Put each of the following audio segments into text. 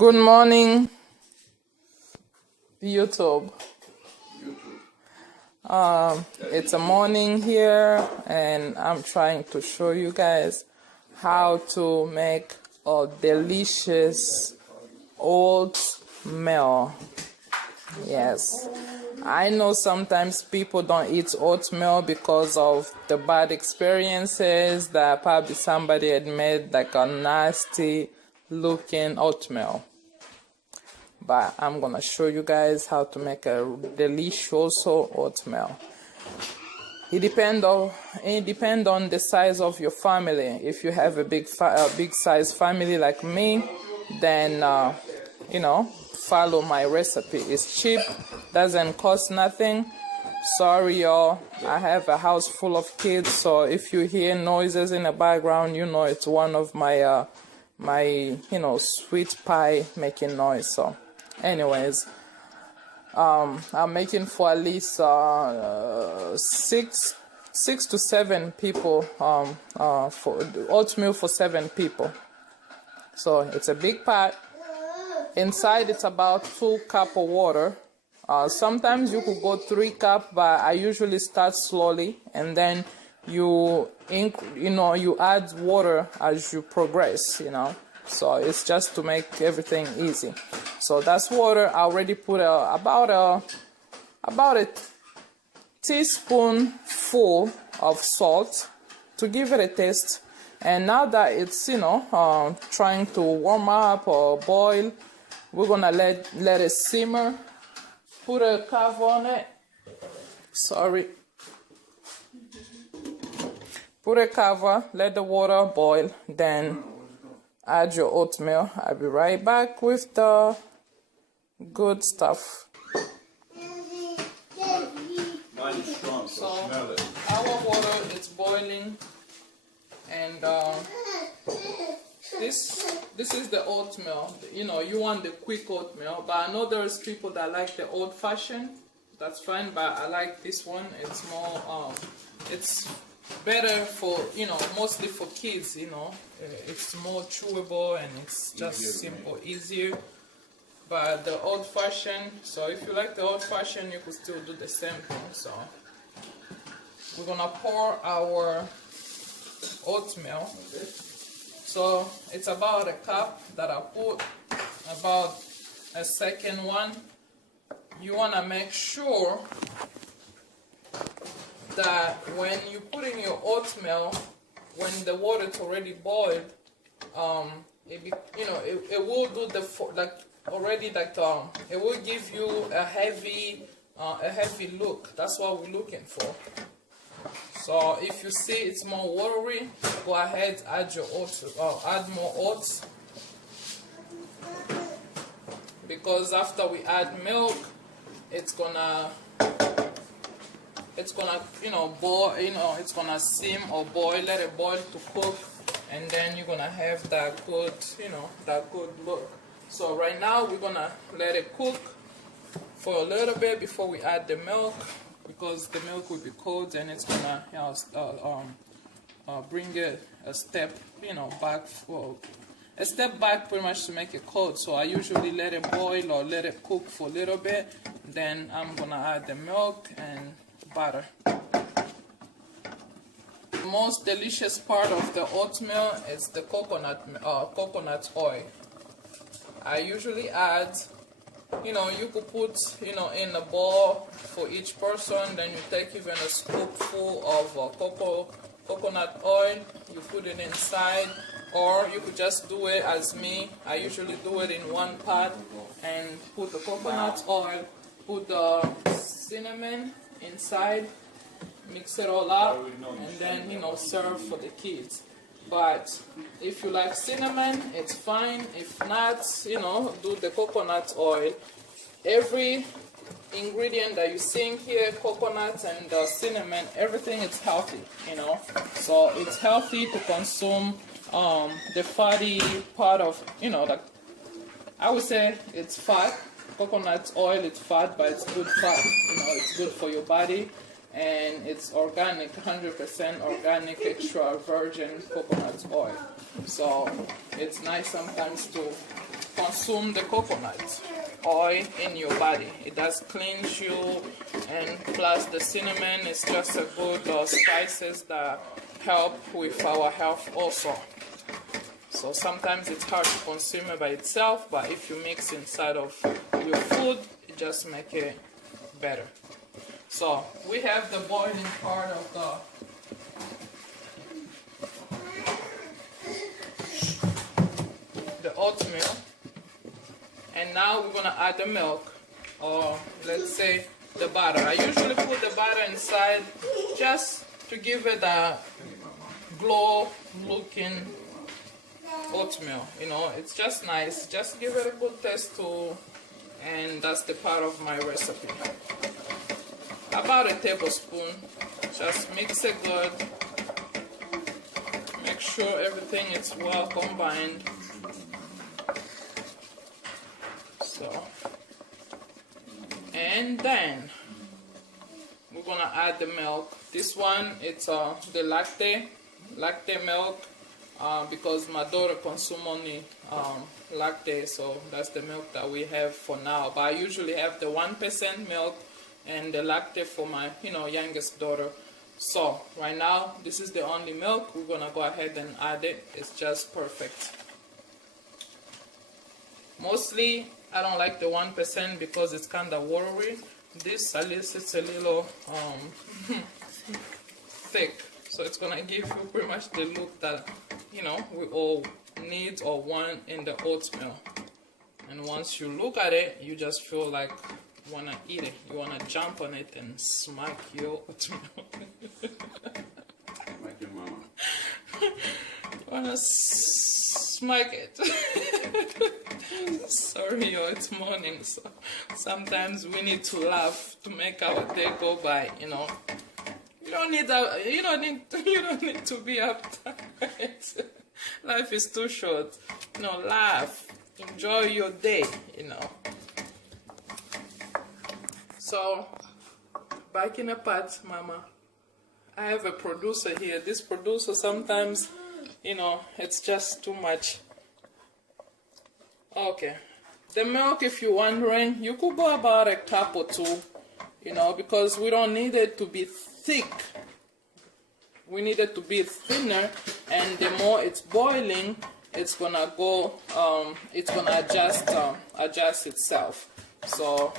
Good morning, YouTube. It's a morning here, and I'm trying to show you guys how to make a delicious oatmeal. Yes, I know sometimes people don't eat oatmeal because of the bad experiences that probably somebody had made like a nasty looking oatmeal. But I'm gonna show you guys how to make a delicious oatmeal. It depends on the size of your family. If you have a big size family like me, then follow my recipe. It's cheap, doesn't cost nothing. Sorry y'all, I have a house full of kids, so if you hear noises in the background, you know it's one of my sweet pie making noise. So anyways, I'm making for at least 6 to 7 people, for oatmeal for 7 people. So it's a big pot. Inside it's about 2 cups of water. Sometimes you could go 3 cups, but I usually start slowly, and then you add water as you progress, So it's just to make everything easy. So that's water. I already put about a teaspoonful of salt to give it a taste. And now that it's trying to warm up or boil, we're gonna let it simmer. Put a cover on it. Put a cover. Let the water boil. Then add your oatmeal. I'll be right back with the good stuff. Mine is strong, so smell it. Our water is boiling, and this is the oatmeal. You want the quick oatmeal, but I know there's people that like the old-fashioned. That's fine, but I like this one. It's more it's better for mostly for kids. It's more chewable and it's just simple, easier. But the old-fashioned, so if you like the old-fashioned, you could still do the same thing. So we're gonna pour our oatmeal. So it's about a cup that I put, about a second one. You wanna make sure that when you put in your oatmeal, when the water is already boiled, it will do it will give you a heavy look. That's what we're looking for. So if you see it's more watery, go ahead, add your oats, add more oats, because after we add milk, it's gonna boil, it's gonna sim or boil. Let it boil to cook, and then you're gonna have that good, that good look. So right now we're gonna let it cook for a little bit before we add the milk, because the milk will be cold and it's gonna bring it a step back pretty much to make it cold. So I usually let it boil or let it cook for a little bit, then I'm gonna add the milk and butter. The most delicious part of the oatmeal is the coconut oil. I usually add, you could put, in a bowl for each person, then you take even a scoopful of coconut oil, you put it inside, or you could just do it as me. I usually do it in one pot and put the coconut oil, put the cinnamon inside, mix it all up, and then, serve for the kids. But if you like cinnamon, it's fine. If not, do the coconut oil. Every ingredient that you see here, coconut and cinnamon, everything is healthy, So it's healthy to consume the fatty part of, I would say it's fat. Coconut oil, it's fat, but it's good fat. It's good for your body. And it's organic, 100% organic, extra virgin coconut oil. So it's nice sometimes to consume the coconut oil in your body. It does cleanse you, and plus the cinnamon is just a good spices that help with our health also. So sometimes it's hard to consume it by itself, but if you mix inside of your food, it just makes it better. So we have the boiling part of the oatmeal, and now we're gonna add the milk, or let's say the butter. I usually put the butter inside just to give it a glow looking oatmeal. You know, it's just nice, just give it a good taste too, and that's the part of my recipe. About a tablespoon, just mix it good, make sure everything is well combined. So, and then we're gonna add the milk. This one, it's the latte milk, because my daughter consumes only latte, so that's the milk that we have for now. But I usually have the 1% milk and the latte for my youngest daughter. So right now this is the only milk. We're gonna go ahead and add it. It's just perfect. Mostly I don't like the 1% because it's kind of watery. This, at least, it's a little thick, so it's gonna give you pretty much the look that we all need or want in the oatmeal. And once you look at it, you just feel like you wanna eat it. You wanna jump on it and smack your oatmeal. Like your mama. You wanna smack it. Sorry, it's morning, so sometimes we need to laugh to make our day go by. You don't need to be uptight. Life is too short. Laugh, enjoy your day. So back in the pot, Mama, I have a producer here. This producer sometimes, it's just too much. Okay, the milk, if you're wondering, you could go about a cup or two, because we don't need it to be thick. We need it to be thinner, and the more it's boiling, it's gonna go, it's gonna adjust itself. So,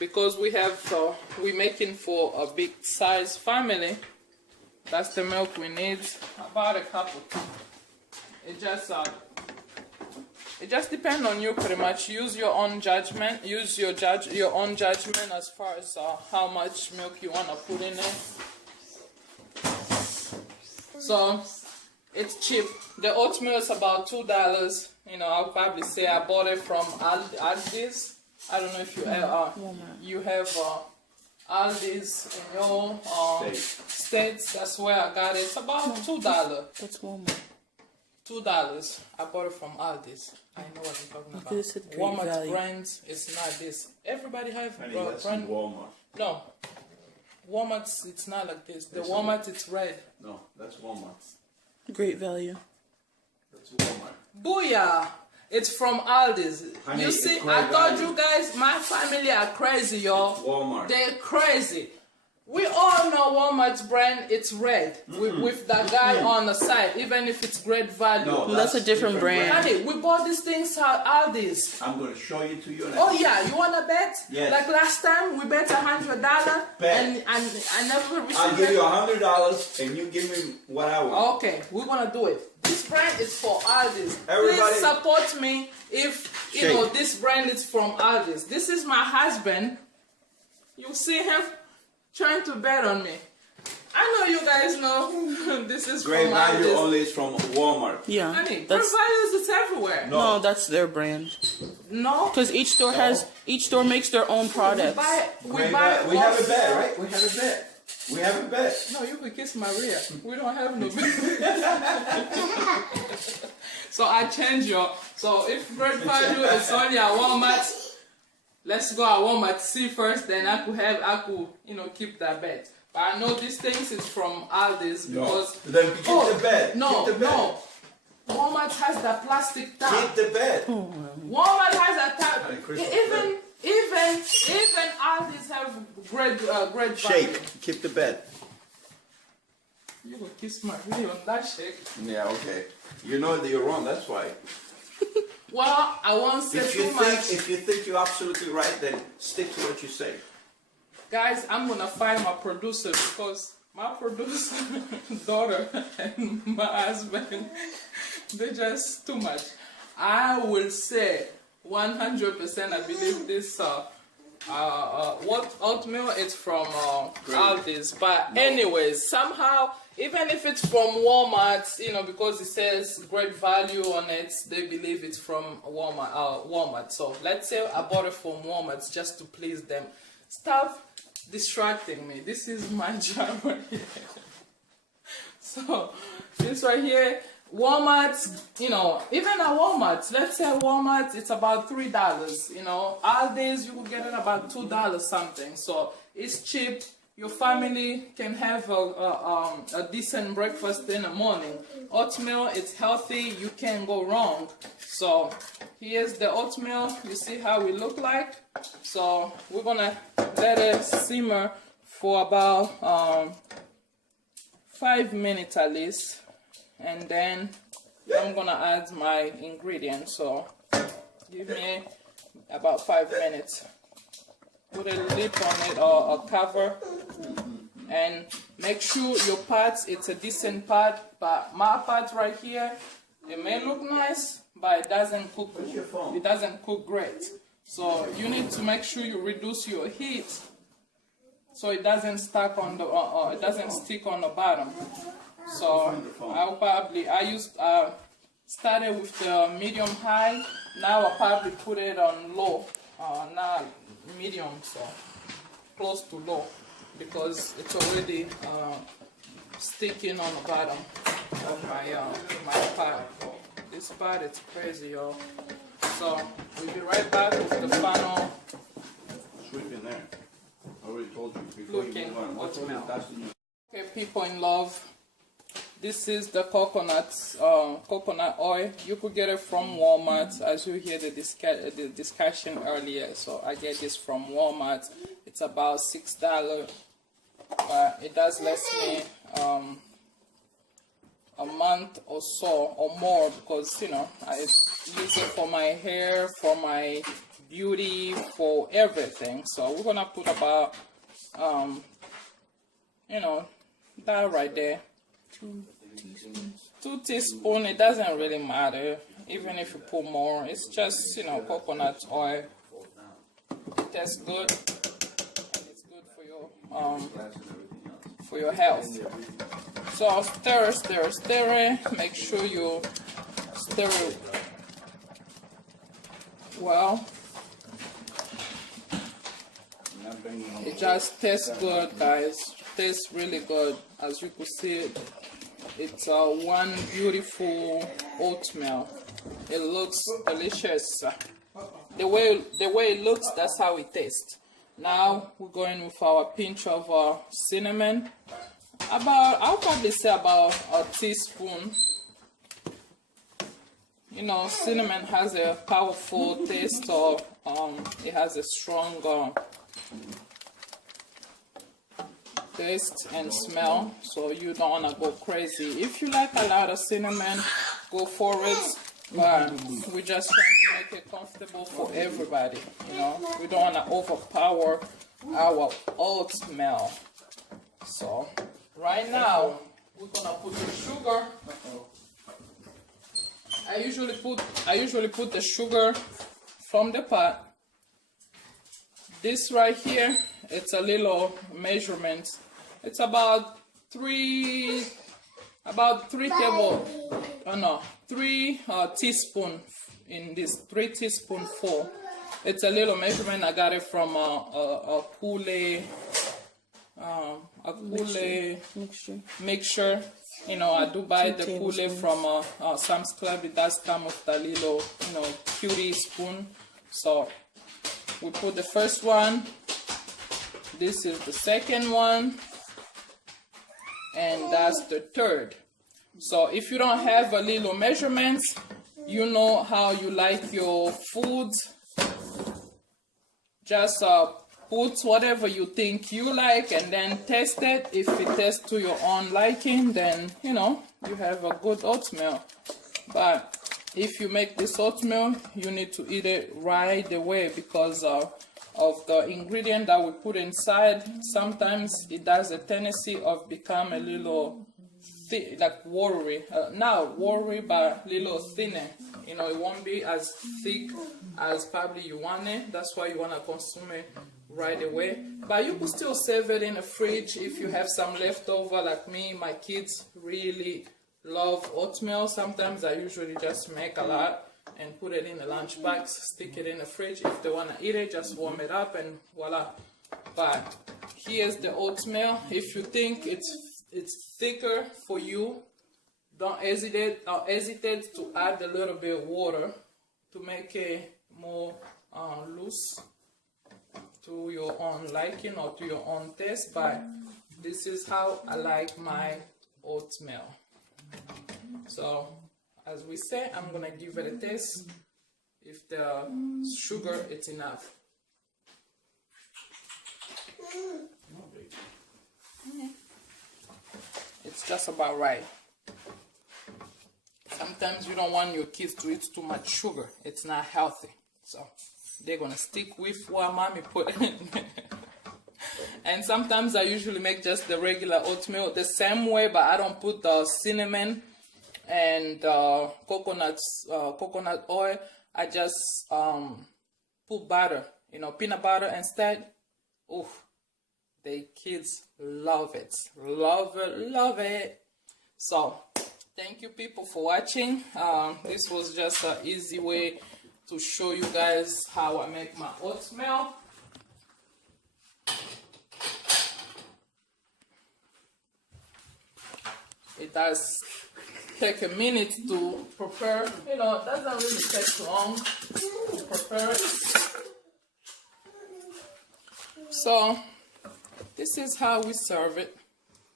because we're making for a big size family, that's the milk we need, about a cup or two. It just depends on you, pretty much. Use your own judgment. Use your own judgment as far as how much milk you want to put in it. So it's cheap. The oatmeal is about $2. I'll probably say I bought it from Aldi's. I don't know if you have Aldi's in your states. That's where I got it. It's about $2. That's Walmart. $2. I bought it from Aldi's. I know what I'm talking about. Walmart brands, it's not this. Everybody have That's brand. Walmart. No. Walmart's, it's not like this. The Walmart, it's red. No, that's Walmart. Great value. That's Walmart. Booyah! It's from Aldi's. Honey, you see, it's I told value. you guys, my family are crazy, y'all. It's Walmart. They're crazy. We all know Walmart's brand, it's red, with that guy on the side, even if it's great value. No, That's a different brand. Honey, we bought these things at Aldi's. I'm going to show you to you. Oh yeah, you wanna bet? Yes. Like last time, we bet $100, Bet. and I never received I'll give you $100 and you give me what I want. Okay, we're gonna do it. This brand is for Aldi's. Everybody- Please support me if this brand is from Aldi's. This is my husband. You see him trying to bet on me. I know you guys know this is Great from value Aldi's. only is from Walmart. Yeah. Honey, Great That's, Values is everywhere. no, that's their brand. No. Because each store makes their own products. We Great buy value. We have a bet, right? We have a bet. We have a bet. No, you could kiss Maria. We don't have no bet. So I change so if Great Value is only at Walmart, let's go at Walmart see first, then I could keep that bet. But I know these things is from Aldi's because Then keep the bet. no, Keep the bet. no. Walmart has that plastic tag. Keep the bed. Walmart has a tag. Merry Christmas, Even Aldi's have great value. Shake. Keep the bed. You will kiss my video on that shake. Yeah, okay. You know that you're wrong, that's why. Well, I won't say too much. If you think you're absolutely right, then stick to what you say. Guys, I'm gonna find my producer because my producer, daughter, and my husband, they're just too much. I will say 100% I believe this what oatmeal is from Aldi's, but anyways, somehow even if it's from Walmart, you know, because it says great value on it, they believe it's from Walmart. So let's say I bought it from Walmart just to please them. Stop distracting me. This is my job right here. So this right here, Walmart, you know, even at Walmart, let's say Walmart, it's about $3. You know, Aldi's you will get it about $2 something. So it's cheap. Your family can have a decent breakfast in the morning. Oatmeal, it's healthy. You can't go wrong. So here's the oatmeal. You see how we look like. So we're gonna let it simmer for about 5 minutes at least, and then I'm gonna add my ingredients. So give me about 5 minutes. Put a lid on it or a cover, and make sure your pot, it's a decent pot. But my pot right here, it may look nice, but it doesn't cook. It doesn't cook great. So you need to make sure you reduce your heat so it doesn't stuck on the it doesn't stick on the bottom. So I started with the medium high. Now I'll probably put it on low. Now medium, so close to low, because it's already sticking on the bottom of my pot. This pot, it's crazy, y'all. So we'll be right back with the final. Sweep in there. I already told you before you move on. Okay, people in love, this is the coconut oil. You could get it from Walmart, as you hear the discussion earlier. So I get this from Walmart. It's about $6, but it does last me a month or so or more, because you know I use it for my hair, for my beauty, for everything. So we're gonna put about you know, that right there. 2 teaspoons. 2 teaspoons. It doesn't really matter, even if you put more. It's just, you know, coconut oil. It tastes good, and it's good for your health. So stir. Make sure you stir it well. It just tastes good, guys. Tastes really good. As you can see, it's one beautiful oatmeal. It looks delicious. The way it looks, that's how it tastes. Now we're going with our pinch of cinnamon. I'll probably say about a teaspoon. You know, cinnamon has a powerful taste, or it has a strong taste and smell, so you don't want to go crazy. If you like a lot of cinnamon, go for it, but we're just trying to make it comfortable for everybody. You know, we don't want to overpower our oatmeal. So right now we're gonna put the sugar. I usually put the sugar from the pot. This right here, it's a little measurement. It's about 3 teaspoon in this 3 teaspoonful. It's a little measurement. I got it from a Kool-Aid mixture. You know, I do buy the Kool-Aid from Sam's Club. It does come with the little, you know, cutie spoon. So we put the first one. This is the second one, and that's the third. So if you don't have a little measurements, you know how you like your food, just put whatever you think you like and then test it. If it tests to your own liking, then you know you have a good oatmeal. But if you make this oatmeal, you need to eat it right away because of the ingredient that we put inside. Sometimes it does a tendency of become a little thick, like watery. Not watery, but a little thinner. You know, it won't be as thick as probably you want it. That's why you want to consume it right away. But you could still save it in the fridge if you have some leftover. Like me, my kids really love oatmeal. Sometimes I usually just make a lot and put it in the lunch box, stick it in the fridge. If they want to eat it, just warm it up and voila. But here's the oatmeal. If you think it's thicker for you, don't hesitate to add a little bit of water to make it more loose to your own liking or to your own taste. But this is how I like my oatmeal. So as we say, I'm gonna give it a taste if the sugar is enough. It's just about right. Sometimes you don't want your kids to eat too much sugar. It's not healthy. So they're gonna stick with what mommy put in. And sometimes I usually make just the regular oatmeal the same way, but I don't put the cinnamon and coconut oil. I just put butter, you know, peanut butter instead. Oh, the kids love it, love it, love it. So thank you people for watching. This was just an easy way to show you guys how I make my oatmeal. It does take a minute to prepare. You know, it doesn't really take long to prepare it. So this is how we serve it,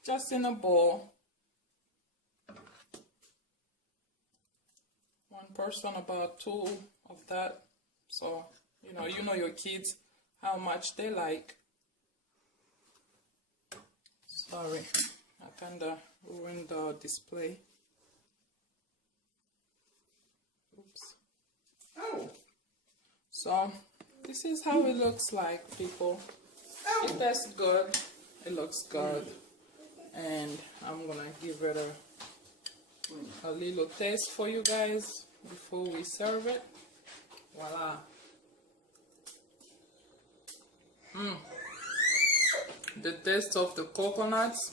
just in a bowl. One person, about 2 of that. So you know your kids how much they like. Sorry, I kinda ruined the display. Oops. Oh. So this is how it looks like, people. It tastes good. It looks good. And I'm gonna give it a little taste for you guys before we serve it. Voila. The taste of the coconuts,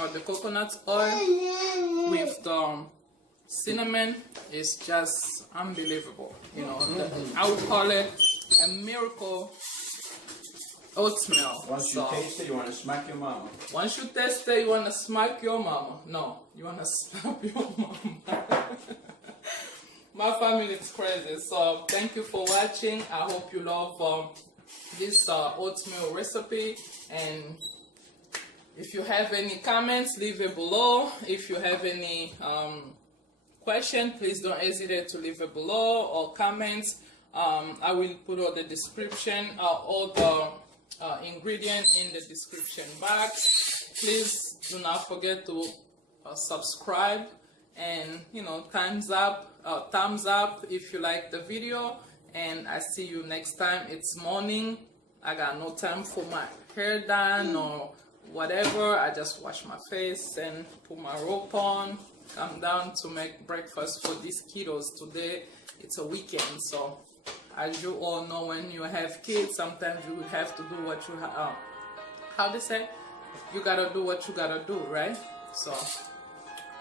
or the coconut oil with the cinnamon is just unbelievable. You know, I would call it a miracle oatmeal. Once you taste it, you want to smack your mama. Once you taste it, you want to smack your mama. No, you want to slap your mama. My family is crazy. So thank you for watching. I hope you love this oatmeal recipe. And if you have any comments, leave it below. If you have any question, please don't hesitate to leave it below, or comments. I will put all the description, all the ingredient in the description box. Please do not forget to subscribe, and thumbs up if you like the video. And I see you next time. It's morning. I got no time for my hair done or whatever. I just wash my face and put my robe on, come down to make breakfast for these kiddos. Today it's a weekend, so as you all know, when you have kids, sometimes you have to do what you how they say, you gotta do what you gotta do, right? So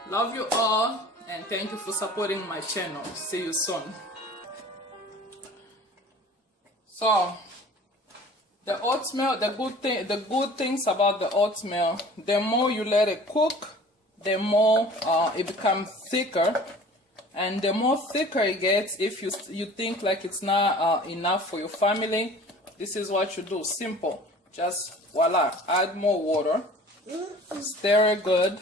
love you all, and thank you for supporting my channel. See you soon. So the oatmeal, the good things about the oatmeal, the more you let it cook, the more it becomes thicker. And the more thicker it gets, if you think like it's not enough for your family, this is what you do. Simple. Just voila, add more water, stir it good,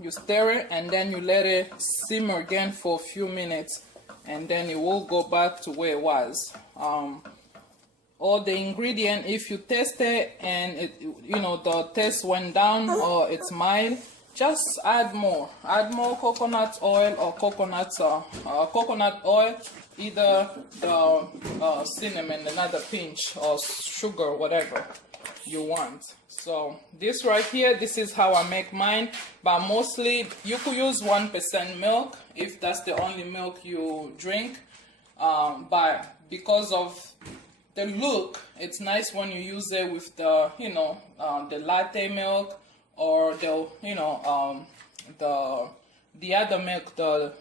you stir it, and then you let it simmer again for a few minutes, and then it will go back to where it was. All the ingredient, if you taste it and it, you know, the taste went down or it's mild, just add more. Add more coconut oil or coconut oil, either the cinnamon, another pinch, or sugar, whatever you want. So this right here, this is how I make mine, but mostly you could use 1% milk if that's the only milk you drink, but because of the look, it's nice when you use it with the, you know, the latte milk, or the, you know, the other milk, the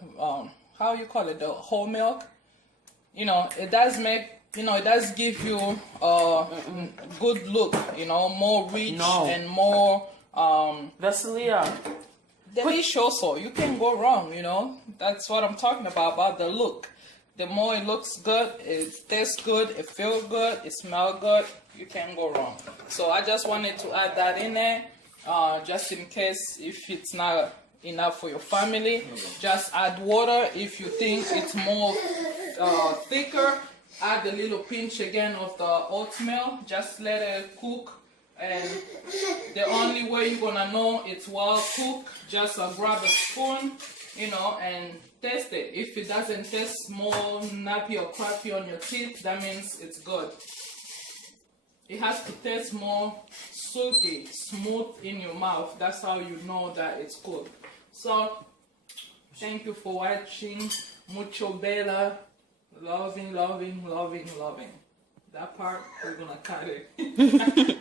how you call it, the whole milk. You know, it does make, you know, it does give you a good look, you know, more rich and more Vasilia. delicious. You can't go wrong, you know. That's what I'm talking about the look. The more it looks good, it tastes good, it feels good, it smells good, you can't go wrong. So I just wanted to add that in there, just in case if it's not enough for your family. Just add water. If you think it's more thicker, add a little pinch again of the oatmeal. Just let it cook, and the only way you're gonna know it's well cooked, just grab a spoon, you know, and taste it. If it doesn't taste more nappy or crappy on your teeth, that means it's good. It has to taste more silky, smooth in your mouth. That's how you know that it's good. So, thank you for watching. Mucho bella. Loving, loving, loving, loving. That part, we're gonna cut it.